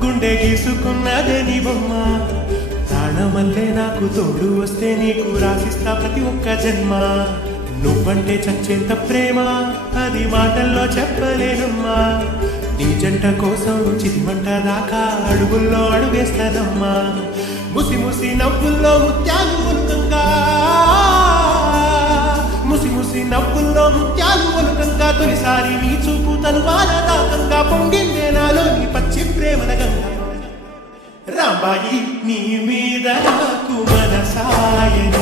గుండె గీసుకున్నదే నీ బొమ్మ ప్రాణమల్లే నాకు తోడు వస్తే నీకు రాసిస్తా ప్రతి ఒక్క జన్మ నువ్వంటే చచ్చేంత ప్రేమ అది మాటల్లో చెప్పలేనమ్మా నీ జంట కోసం చితిమంట దాకా అడుగుల్లో అడుగేస్తానమ్మా ముసి ముసి నవ్వుల్లో ముత్యాలు ఒలుకంగా ముసి ముసి నవ్వుల్లో ముత్యాలు ఒలుకంగా తొలిసారి నీ చూపు తనువాల దాకంగా పొంగిందే నాలో నీ పచ్చి ప్రేమల గంగ రాంబాయి నీ మీద నాకు మనసాయని